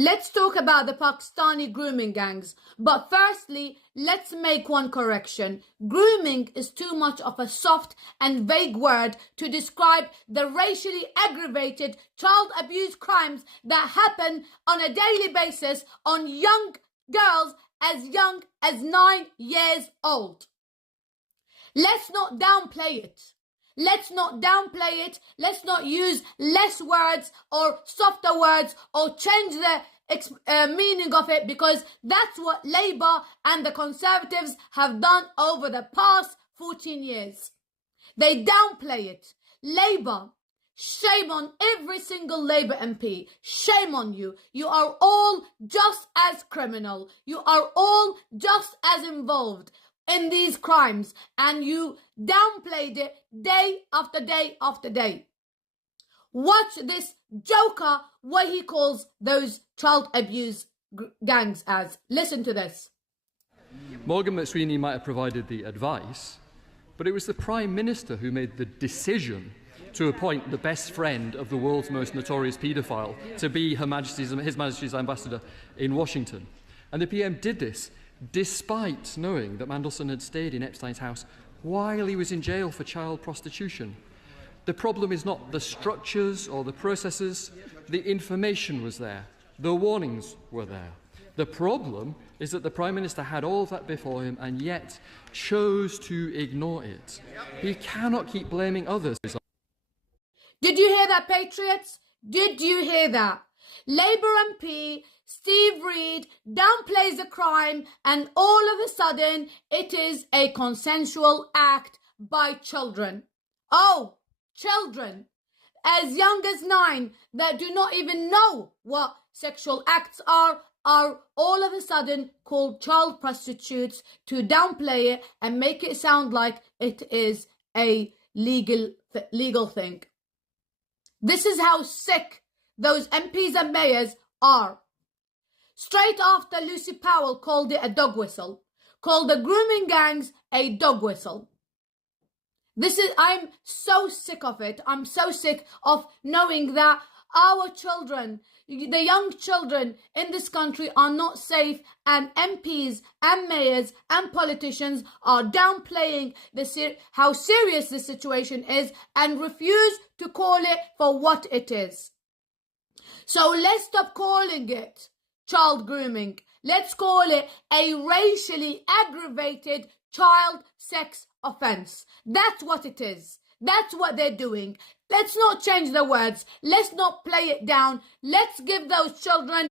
Let's talk about the Pakistani grooming gangs. But firstly, let's make one correction. Grooming is too much of a soft and vague word to describe the racially aggravated child abuse crimes that happen on a daily basis on young girls as young as 9 years old. Let's not downplay it. Let's not downplay it. Let's not use less words or softer words or change the meaning of it, because that's what Labour and the Conservatives have done over the past 14 years. They downplay it. Labour, shame on every single Labour MP. Shame on you. You are all just as criminal. You are all just as involved in these crimes, and you downplayed it day after day after day. Watch this joker, what he calls those child abuse gangs as. Listen to this. Morgan McSweeney might have provided the advice, but it was the Prime Minister who made the decision to appoint the best friend of the world's most notorious paedophile to be His Majesty's ambassador in Washington. And the PM did this despite knowing that Mandelson had stayed in Epstein's house while he was in jail for child prostitution. The problem is not the structures or the processes. The information was there. The warnings were there. The problem is that the Prime Minister had all of that before him and yet chose to ignore it. He cannot keep blaming others. Did you hear that, patriots? Did you hear that? Labour MP Steve Reed downplays the crime, and all of a sudden it is a consensual act by children. Oh, children as young as 9 that do not even know what sexual acts are all of a sudden called child prostitutes to downplay it and make it sound like it is a legal thing. This is how sick those MPs and mayors are. Straight after Lucy Powell called it a dog whistle, called the grooming gangs a dog whistle. I'm so sick of it. I'm so sick of knowing that our children, the young children in this country, are not safe, and MPs and mayors and politicians are downplaying how serious the situation is and refuse to call it for what it is. So let's stop calling it child grooming. Let's call it a racially aggravated child sex offence. That's what it is. That's what they're doing. Let's not change the words. Let's not play it down. Let's give those children